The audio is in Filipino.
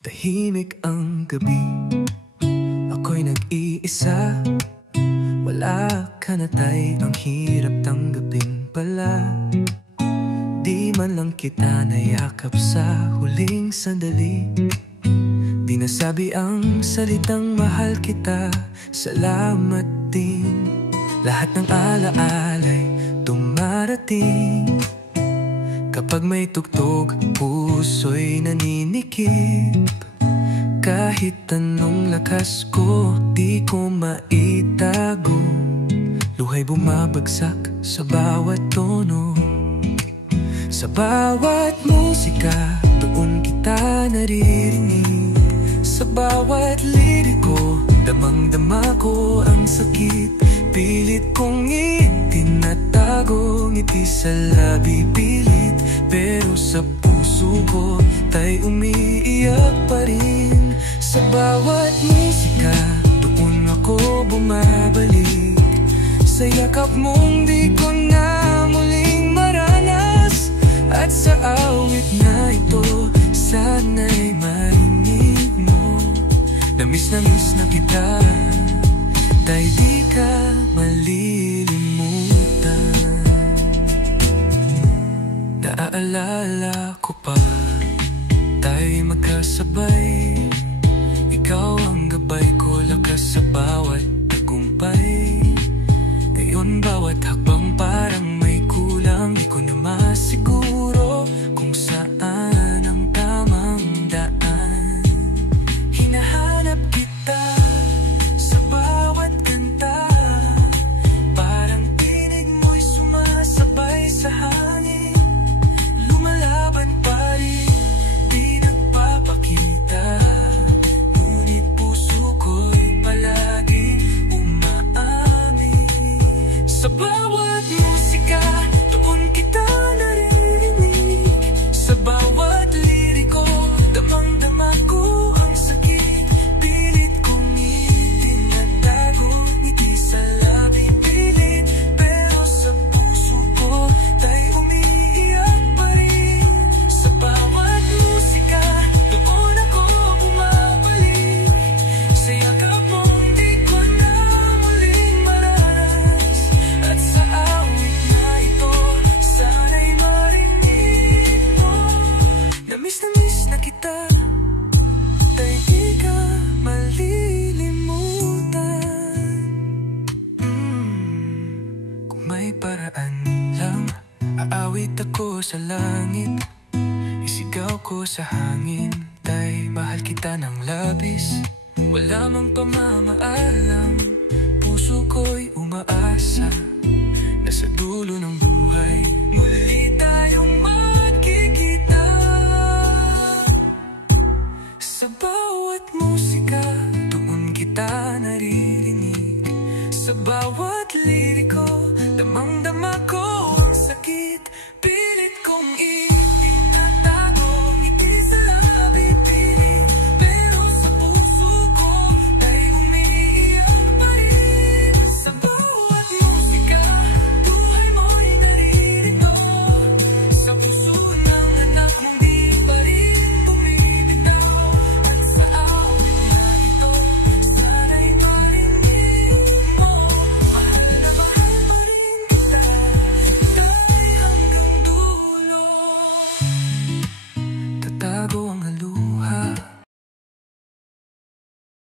Tahimik ang gabi, ako'y nag-iisa. Wala ka na tay, ang hirap tanggapin pala. Di man lang kita nayakap sa huling sandali. Di nasabi ang salitang mahal kita. Salamat din. Lahat ng alaalay dumarating. Kapag may tugtog, puso'y naninikip. Kahit anong lakas ko, di ko maitago. Luha'y bumabagsak sa bawat tono. Sa bawat musika, doon kita naririnig. Sa bawat liriko, damang-dama ko ang sakit. Pilit kong itinatago, ngiti sa labi pilit. Pero sa puso ko, tay umiiyak pa rin. Sa bawat musika, doon ako bumabalik. Sa yakap mong di ko na muling maranas. At sa awit na ito, sana'y marinig mo. Na-miss na kita, tay di ka malilimutan. Naaalala ko pa, tayo'y magkasabay. Ikaw ang gabay ko, lakas sa bawat tagumpay. Ngayon bawat hakbang parang may kulang. Di ko na masiguro kung saan ang tamang daan. Hinahanap kita sa bawat kanta. Parang tinig mo'y sumasabay sa hangin. Lumalaban pa rin, di nagpapakita. Ngunit puso ko'y palagi umaamin. Sa bawat musika, doon kita naririnig. Sa bawat liriko, damang-dama ko ang sakit. Pilit kong itinatago, ngiti sa labi pilit. Pero sa puso ko, tay umiiyak pa rin. Sa bawat musika, doon ako bumabalik. Sa yakap mong di ko na muling maranas. At sa awit na ito, sana'y marinig mo. Na-miss na kita, tay di ka malilimutan. Kung may paraan lang, aawit ako sa langit. Isigaw ko sa hangin, tay mahal kita ng labis. Wala mang pamamaalam, puso ko'y umaasa. Nasa dulo ng buhay, muli tayong magkikita. Sa bawat musika, doon kita naririnig. Sa bawat liriko, damang-dama ko ang sakit. Pilit kong